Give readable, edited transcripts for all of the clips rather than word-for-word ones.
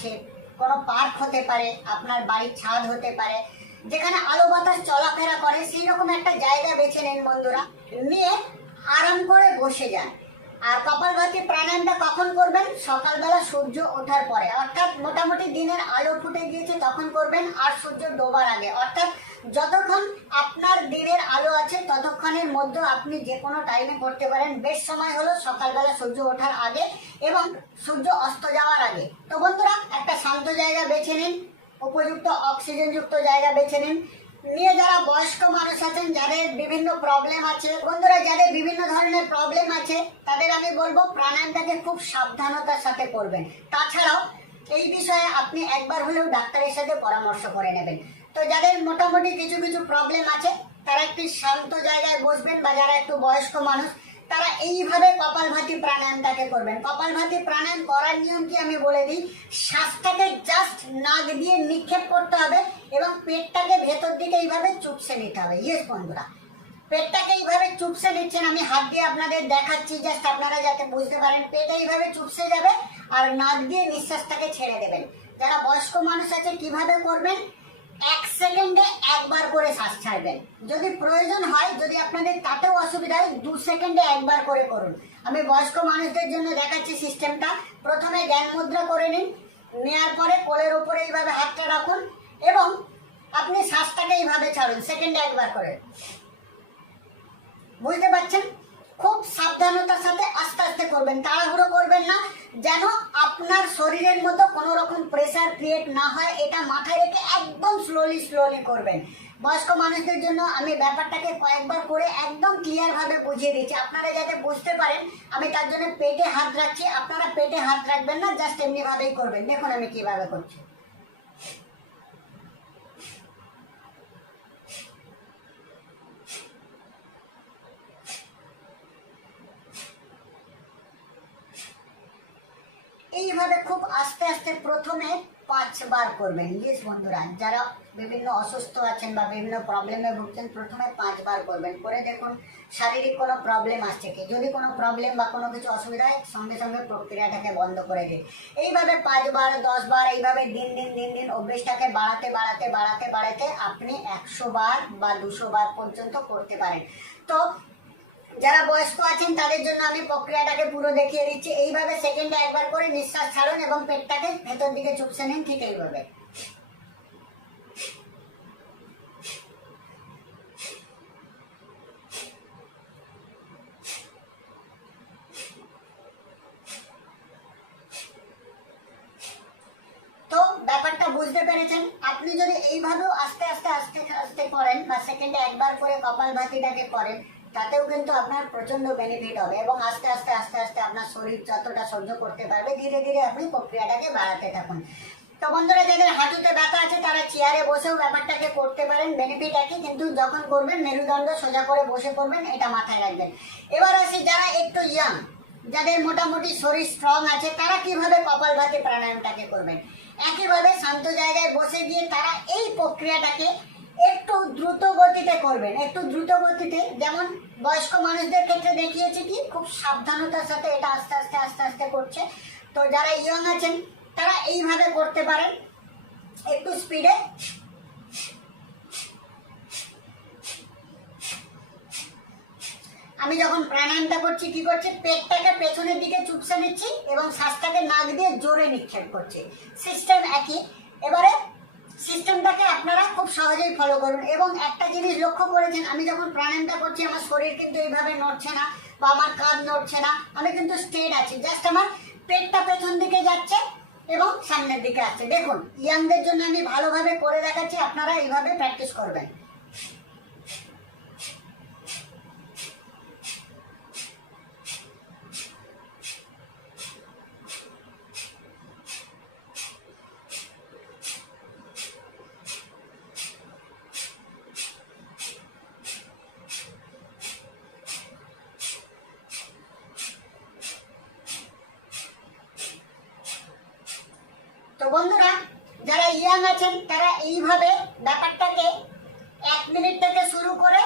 আছে, কোনো পার্ক হতে পারে, আপনার বাড়ির ছাদ হতে পারে, যেখানে আলো বাতাস চলাফেরা করে সেই রকম একটা জায়গা বেছে নিন বন্ধুরা। নিয়ে আরাম করে বসে যান। আর কপালভাতি প্রাণায়ামটা কখন করবেন? সকালবেলা সূর্য ওঠার পরে, অর্থাৎ মোটামুটি দিনের আলো ফুটে গিয়েছে তখন করবেন, আর সূর্য ডোবার আগে, অর্থাৎ যতক্ষণ আপনার দিনের আলো আছে ততক্ষণের মধ্যে আপনি যে কোনো টাইমে করতে পারেন। বেশ সময় হলো সকালবেলা সূর্য ওঠার আগে এবং সূর্য অস্ত যাওয়ার আগে। তো বন্ধুরা, একটা শান্ত জায়গা বেছে নিন, উপযুক্ত অক্সিজেনযুক্ত জায়গা বেছে নিন। নিয়ে যারা বয়স্ক মানুষ আছেন, যাদের বিভিন্ন প্রবলেম আছে বন্ধুরা, যাদের বিভিন্ন ধরনের প্রবলেম আছে, তাদের আমি বলবো প্রাণায়ামটাকে খুব সাবধানতার সাথে করবেন। তাছাড়াও এই বিষয়ে আপনি একবার হলেও ডাক্তারের সাথে পরামর্শ করে নেবেন। তো যাদের মোটামুটি কিছু কিছু প্রবলেম আছে তারা একটি শান্ত জায়গায় বসবেন, বা যারা একটু বয়স্ক মানুষ তারা এইভাবে কপালভাতি প্রাণায়ামটাকে করবেন। কপালভাতি প্রাণায়াম করার নিয়ম কি আমি বলে দিই। শ্বাসটাকে জাস্ট নাক দিয়ে নিক্ষেপ করতে হবে এবং পেটটাকে ভেতর দিকে এইভাবে চুপসে নিতে হবে। ইয়েস বন্ধুরা, পেটটাকে এইভাবে চুপসে নিচ্ছেন, আমি হাত দিয়ে আপনাদের দেখাচ্ছি জাস্ট আপনারা যাতে বুঝতে পারেন। পেট এইভাবে চুপসে যাবে আর নাক দিয়ে নিঃশ্বাসটাকে ছেড়ে দেবেন। যারা বয়স্ক মানুষ আছে কিভাবে করবেন? 1 সেকেন্ডে একবার করে শ্বাস ছাড়বেন। যদি প্রয়োজন হয়, যদি আপনাদের তাতেও অসুবিধা হয়, 2 সেকেন্ডে একবার করে করুন। আমি বয়স্ক মানুষদের জন্য দেখাচ্ছি সিস্টেমটা। প্রথমে জ্ঞান মুদ্রা করে নিন, নেওয়ার পরে কোলের উপরে এইভাবে হাতটা রাখুন এবং আপনি শ্বাসটাকে এইভাবে ছাড়ুন, সেকেন্ডে একবার করে। বুঝতে পারছেন? খুব সাবধানতার সাথে আস্তে আস্তে করবেন, তাড়াহুড়ো করবেন না, যেন আপনার শরীরের মতো কোনো রকম প্রেসার ক্রিয়েট না হয়, এটা মাথায় রেখে একদম স্লোলি করবেন। বয়স্ক মানুষদের জন্য আমি ব্যাপারটাকে কয়েকবার করে একদম ক্লিয়ার ভাবে বুঝিয়ে দিচ্ছি, আপনারা যাতে বুঝতে পারেন। আমি তার জন্য পেটে হাত রাখছি, আপনারা পেটে হাত রাখবেন না, জাস্ট এমনি ভাবেই করবেন। দেখুন আমি কিভাবে করছি। এইভাবে খুব আস্তে আস্তে প্রথমে 5 বার করবেন। ইয়েস বন্ধুরা, যারা বিভিন্ন অসুস্থ আছেন বা বিভিন্ন প্রবলেমে ভুগছেন, প্রথমে 5 বার করবেন। করে দেখুন শারীরিক কোনো প্রবলেম আসছে কি। যদি কোনো প্রবলেম বা কোনো কিছু অসুবিধা হয়, সঙ্গে সঙ্গে প্রক্রিয়াটাকে বন্ধ করে দিন। এইভাবে 5 বার 10 বার এইভাবে দিন দিন অভ্যেসটাকে বাড়াতে আপনি 100 বার বা 200 বার পর্যন্ত করতে পারেন। তো যারা বয়স্ক আছেন তাদের জন্য আমি প্রক্রিয়াটাকে পুরো দেখিয়ে দিচ্ছি। এইভাবে সেকেন্ডে একবার করে নিঃশ্বাস ছাড়ুন এবং পেটটাকে ভেতর দিকে চুপসে নিন, ঠিক এইভাবে। তো ব্যাপারটা বুঝতে পেরেছেন? আপনি যদি এইভাবেও আস্তে আস্তে করেন বা সেকেন্ডে একবার করে কপালভাতিটাকে করেন, তাতেও কিন্তু আপনার প্রচন্ড বেনিফিট হবে এবং আস্তে আস্তে আপনার শরীর যতটা সহ্য করতে পারবে, ধীরে ধীরে আপনি প্রক্রিয়াটাকে বাড়াতে থাকুন। তো বন্ধুরা, যাদের হাঁটুতে ব্যথা আছে তারা চেয়ারে বসেও ব্যাপারটাকে করতে পারেন, বেনিফিট একই, কিন্তু যখন করবেন মেরুদণ্ড সোজা করে বসে করবেন, এটা মাথায় রাখবেন। এবার আসি যারা একটু ইয়াং, যাদের মোটামুটি শরীর স্ট্রং আছে, তারা কিভাবে কপালভাতি প্রাণায়ামটাকে করবেন। একইভাবে শান্ত জায়গায় বসে গিয়ে তারা এই প্রক্রিয়াটাকে একটু দ্রুত গতিতে করবেন, একটু দ্রুত গতিতে। যেমন বয়স্ক মানুষদের ক্ষেত্রে দেখিয়েছি কি খুব সাবধানতার সাথে এটা আস্তে আস্তে করছে। তো যারা ইয়ং আছেন তারা এইভাবে করতে পারেন, একটু স্পিডে। আমি যখন প্রাণায়ামটা করছি কি করছি, পেটটাকে পেছনের দিকে চুপসে নিচ্ছি এবং শ্বাসটাকে নাক দিয়ে জোরে নিক্ষেপ করছি। সিস্টেম একই। এবারে সিস্টেমটাকে আপনারা খুব সহজেই ফলো করুন। এবং একটা জিনিস লক্ষ্য করেছেন, আমি যখন প্রাণায়ামটা করছি আমার শরীর কিন্তু এইভাবে নড়ছে না বা আমার কাঁধ নড়ছে না, আমি কিন্তু স্ট্রেট আছি, জাস্ট আমার পেটটা পেছন দিকে যাচ্ছে এবং সামনের দিকে আসছে। দেখুন, ইয়াংদের জন্য আমি ভালোভাবে করে দেখাচ্ছি, আপনারা এইভাবে প্র্যাকটিস করবেন। তো বন্ধুরা, যারা ইয়াং আছেন তারা এইভাবে ব্যাপারটাকে 1 মিনিট থেকে শুরু করে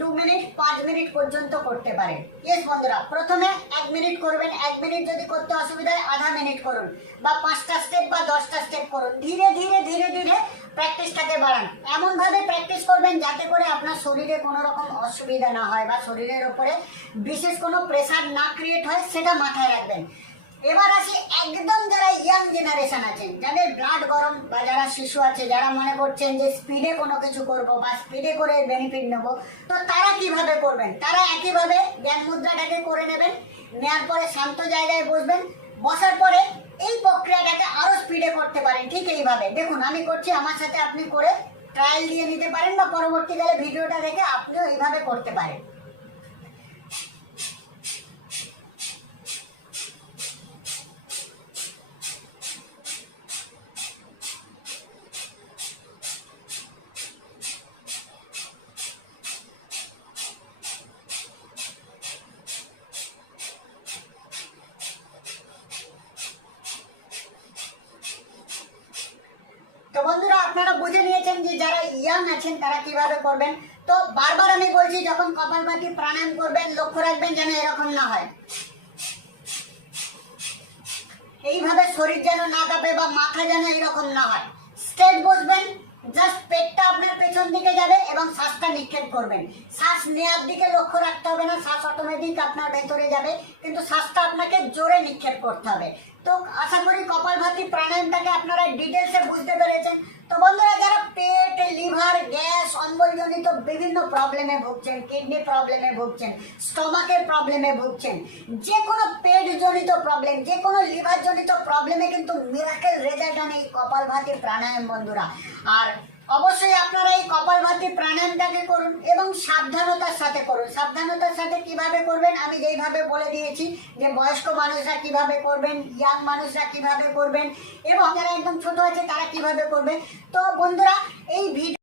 2 মিনিট 5 মিনিট পর্যন্ত করতে পারেন। ইয়েস বন্ধুরা, প্রথমে 1 মিনিট করবেন, 1 মিনিট যদি করতে অসুবিধা হয় আধা মিনিট করুন, বা 5টা স্টেপ বা 10টা স্টেপ করুন, ধীরে ধীরে ধীরে ধীরে প্র্যাকটিসটাকে বাড়ান। এমনভাবে প্র্যাকটিস করবেন যাতে করে আপনার শরীরে কোনো রকম অসুবিধা না হয় বা শরীরের ওপরে বিশেষ কোনো প্রেসার না ক্রিয়েট হয়, সেটা মাথায় রাখবেন। এবার আসি একদম যারা ইয়াং জেনারেশন আছেন, যাদের ব্লাড গরম বা যারা শিশু আছে, যারা মনে করছেন যে স্পিডে কোনো কিছু করব বা স্পিডে করে বেনিফিট নেব, তো তারা কিভাবে করবেন? তারা একইভাবে জ্ঞান মুদ্রাটাকে করে নেবেন, নেওয়ার পরে শান্ত জায়গায় বসবেন, বসার পরে এই প্রক্রিয়াটাকে আরো স্পিডে করতে পারেন। ঠিক এইভাবে দেখুন আমি করছি, আমার সাথে আপনি করে ট্রায়াল দিয়ে নিতে পারেন বা পরবর্তীকালে ভিডিওটা দেখে আপনিও এইভাবে করতে পারেন। তো বন্ধুরা, আপনারা বুঝে নিয়েছেন যে যারা ইয়াং আছেন তারা কিভাবে করবেন। তো বারবার আমি বলছি, যখন কপালভাতি প্রাণায়াম করবেন লক্ষ্য রাখবেন যেন এরকম না হয়, এইভাবে শরীর যেন না কাঁপে বা মাথা যেন এরকম না হয়। স্ট্রেট বসবেন, জাস্ট পেটটা আপনার পেছন দিকে যাবে এবং শ্বাসটা নিক্ষেপ করবেন। শ্বাস নেওয়ার দিকে লক্ষ্য রাখতে হবে না, শ্বাস অটোমেটিক আপনার ভেতরে যাবে, কিন্তু শ্বাসটা আপনাকে জোরে নিক্ষেপ করতে হবে। তো আশা করি কপালভাতি প্রাণায়ামটাকে আপনারা ডিটেলসে বুঝতে পেরেছেন। তো বন্ধুরা, যারা পেট, লিভার, গ্যাস, অম্বলজনিত বিভিন্ন প্রবলেমে ভুগছেন, কিডনি প্রবলেমে ভুগছেন, স্টমাকের প্রবলেমে ভুগছেন, যে কোনো পেট জনিত প্রবলেম, যে কোনো লিভার জনিত প্রবলেমে কিন্তু মিরাকেল রেজাল্ট আনে এই কপালভাতি প্রাণায়াম বন্ধুরা। আর অবশ্যই আপনারা এই কপালভাতি প্রাণায়ামটাকে করুন এবং সাবধানতার সাথে করুন। সাবধানতার সাথে কিভাবে করবেন আমি যেইভাবে বলে দিয়েছি, যে বয়স্ক মানুষরা কিভাবে করবেন, ইয়াং মানুষরা কিভাবে করবেন এবং যারা একদম ছোট আছে তারা কিভাবে করবেন। তো বন্ধুরা, এই ভিডিও